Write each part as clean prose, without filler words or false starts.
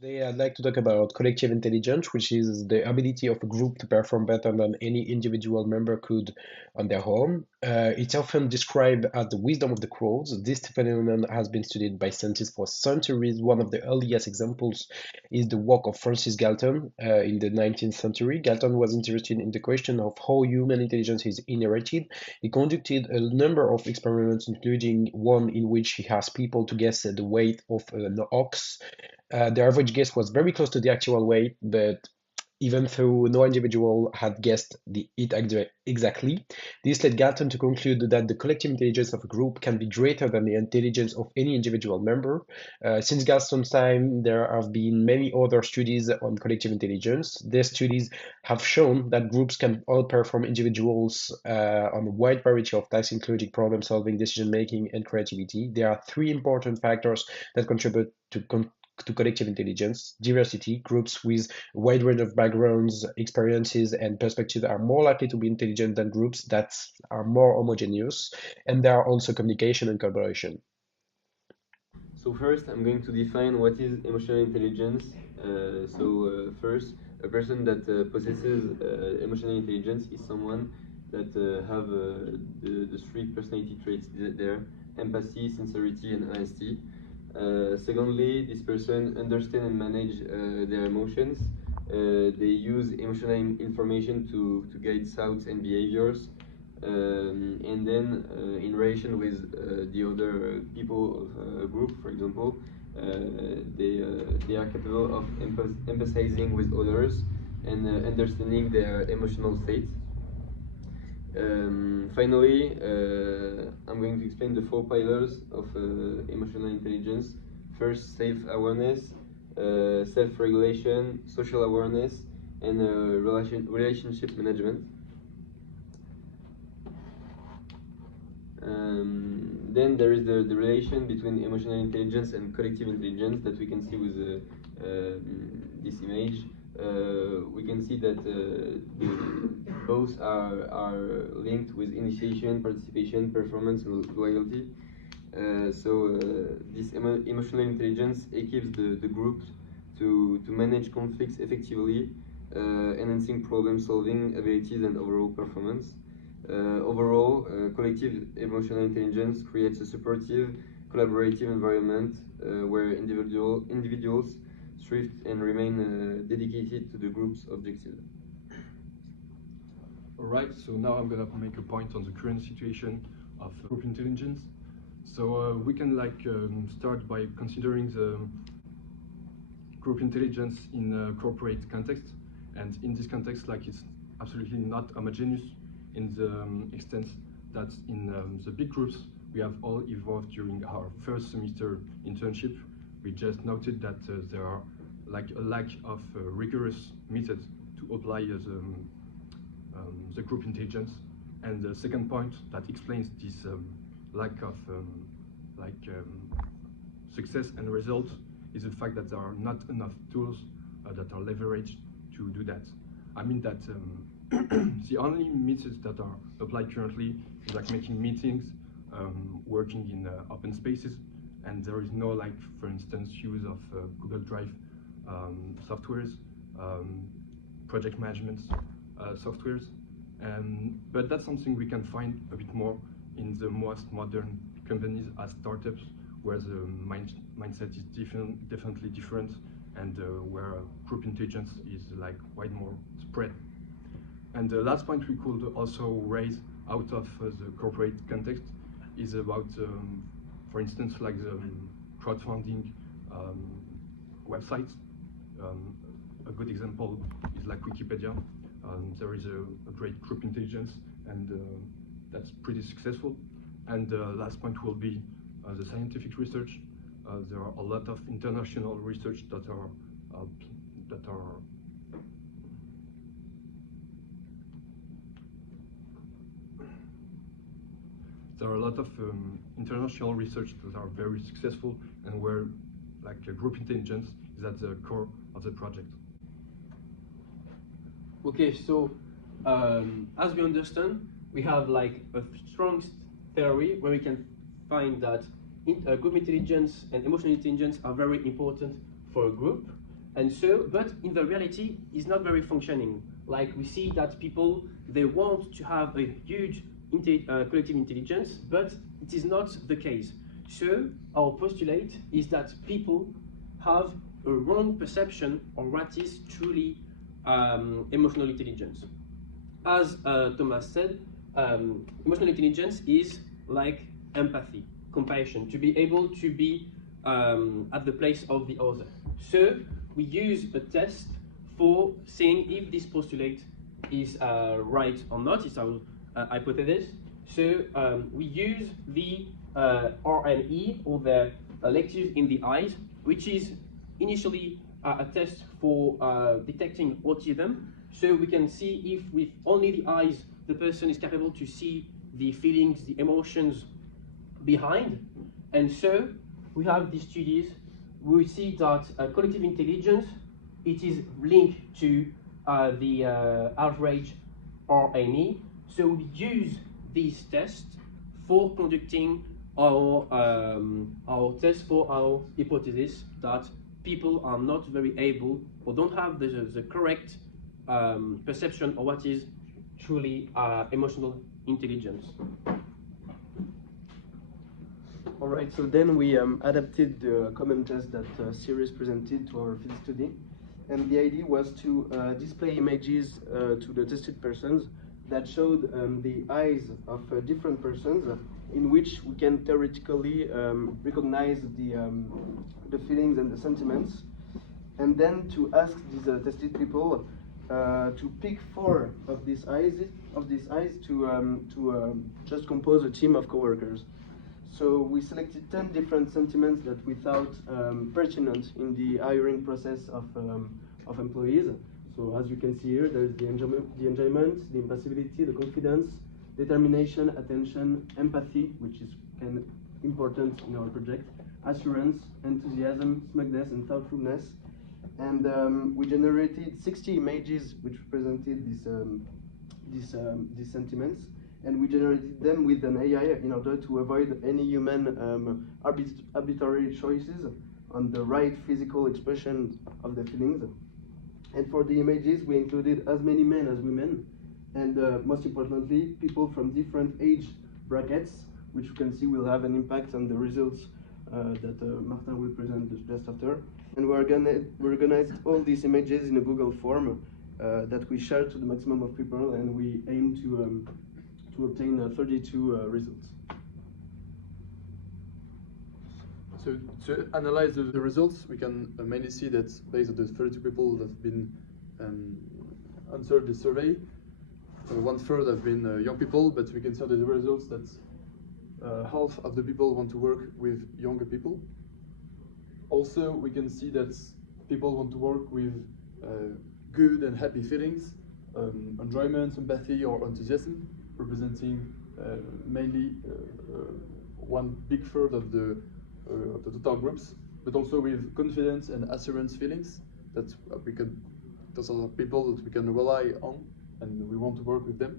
Today, I'd like to talk about collective intelligence, which is the ability of a group to perform better than any individual member could on their own. It's often described as the wisdom of the crowds. This phenomenon has been studied by scientists for centuries. One of the earliest examples is the work of Francis Galton in the 19th century. Galton was interested in the question of how human intelligence is inherited. He conducted a number of experiments, including one in which he asked people to guess the weight of an ox. The average guess was very close to the actual weight, but even though no individual had guessed exactly, this led Galton to conclude that the collective intelligence of a group can be greater than the intelligence of any individual member. Since Galton's time, there have been many other studies on collective intelligence. These studies have shown that groups can outperform individuals on a wide variety of tasks, including problem solving, decision making, and creativity. There are three important factors that contribute to collective intelligence. Diversity, groups with a wide range of backgrounds, experiences, and perspectives are more likely to be intelligent than groups that are more homogeneous. And there are also communication and collaboration. So first, I'm going to define what is emotional intelligence. First, a person that possesses emotional intelligence is someone that have the three personality traits there: empathy, sincerity, and honesty. Secondly, this person understand and manage their emotions. They use emotional information to guide thoughts and behaviors. And then in relation with the other people of a group, for example, they are capable of empathizing with others and understanding their emotional state. Finally, I'm going to explain the four pillars of emotional intelligence. First, self-awareness, self-regulation, social awareness, and relationship management. Then there is the relation between emotional intelligence and collective intelligence that we can see with this image. We can see that both are linked with initiation, participation, performance, and loyalty. This emotional intelligence equips the group to manage conflicts effectively, enhancing problem solving abilities and overall performance. Overall, collective emotional intelligence creates a supportive, collaborative environment where individuals thrive and remain dedicated to the group's objectives. All right, so now I'm gonna make a point on the current situation of group intelligence. So we can start by considering the group intelligence in a corporate context, and in this context, it's absolutely not homogeneous in the extent that in the big groups we have all evolved during our first semester internship. We just noted that there are a lack of rigorous methods to apply the group intelligence. And the second point that explains this lack of success and results is the fact that there are not enough tools that are leveraged to do that. I mean that the only methods that are applied currently is making meetings, working in open spaces, and there is no for instance, use of Google Drive softwares, project management softwares. But that's something we can find a bit more in the most modern companies as startups, where the mindset is definitely different, and where group intelligence is quite more spread. And the last point we could also raise out of the corporate context is about, for instance, the crowdfunding websites. A good example is Wikipedia. There is a great group intelligence, and that's pretty successful. And the last point will be the scientific research. There are a lot of international research that are there are a lot of international research that are very successful, and where group intelligence is at the core of the project. Okay, so as we understand, we have a strong theory where we can find that group intelligence and emotional intelligence are very important for a group. And so, but in the reality, it's not very functioning. Like we see that people, they want to have a huge collective intelligence, but it is not the case. So our postulate is that people have a wrong perception of what is truly emotional intelligence. As Thomas said, emotional intelligence is like empathy, compassion, to be able to be at the place of the other. So we use a test for seeing if this postulate is right or not. It's our hypothesis. So we use the RNE, or the lectures in the eyes, which is initially a test for detecting autism. So we can see if with only the eyes the person is capable to see the feelings, the emotions behind. And so we have these studies. We see that collective intelligence, it is linked to the average RNE. So we use these tests for conducting our test for our hypothesis that people are not very able or don't have the correct perception of what is truly emotional intelligence. All right, so then we adapted the common test that Sirius presented to our field study. And the idea was to display images to the tested persons that showed the eyes of different persons, in which we can theoretically recognize the feelings and the sentiments. And then to ask these tested people to pick 4 of these eyes to just compose a team of coworkers. So we selected 10 different sentiments that we thought pertinent in the hiring process of employees. So as you can see here, there's the enjoyment, the impassibility, the confidence, determination, attention, empathy, which is kind of important in our project, assurance, enthusiasm, smugness, and thoughtfulness. And we generated 60 images which represented these sentiments. And we generated them with an AI in order to avoid any human arbitrary choices on the right physical expression of the feelings. And for the images, we included as many men as women, and most importantly, people from different age brackets, which you can see will have an impact on the results that Martin will present just after. And we organized all these images in a Google form that we shared to the maximum of people, and we aim to obtain 32 results. So to analyze the results, we can mainly see that based on the 32 people that have been answered the survey, 1/3 have been young people, but we can see on the results that half of the people want to work with younger people. Also, we can see that people want to work with good and happy feelings, enjoyment, sympathy, or enthusiasm, representing mainly 1/3 of the total groups, but also with confidence and assurance feelings that those are people that we can rely on, and we want to work with them.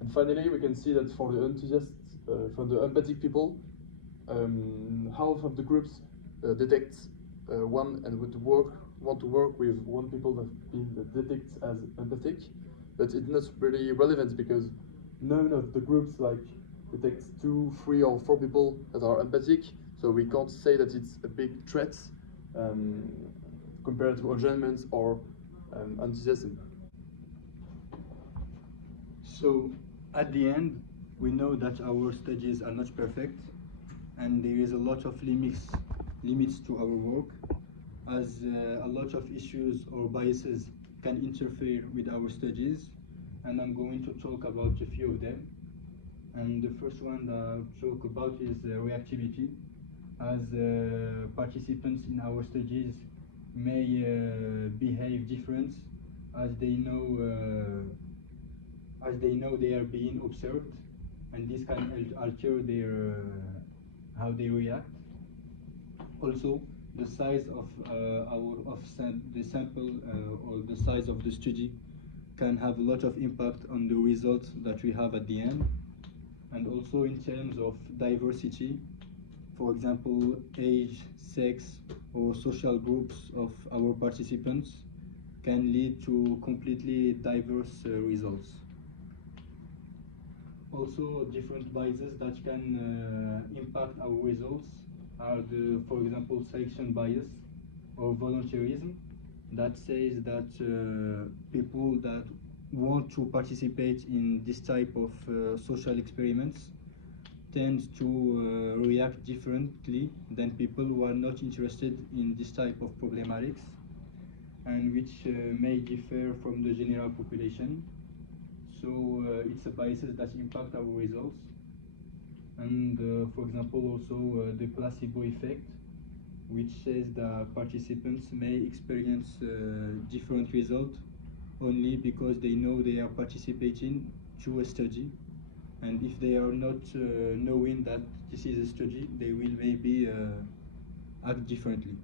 And finally, we can see that for the enthusiasts, for the empathic people, half of the groups detect one and want to work with 1 people that have been detected as empathic, but it's not really relevant because none of the groups detects 2, 3, or 4 people that are empathic, so we can't say that it's a big threat compared to enjoyment or enthusiasm. So at the end, we know that our studies are not perfect, and there is a lot of limits to our work, as a lot of issues or biases can interfere with our studies, and I'm going to talk about a few of them. And the first one that I'll talk about is reactivity, as participants in our studies may behave different as they know they are being observed, and this can alter their how they react. Also, the size of the sample or the size of the study can have a lot of impact on the results that we have at the end. And also in terms of diversity, for example, age, sex, or social groups of our participants, can lead to completely diverse results. Also, different biases that can impact our results are for example, selection bias or volunteerism, that says that people that want to participate in this type of social experiments tend to react differently than people who are not interested in this type of problematics, and which may differ from the general population. So it's a biases that impact our results. And for example, also the placebo effect, which says that participants may experience different results only because they know they are participating to a study, and if they are not knowing that this is a study, they will maybe act differently.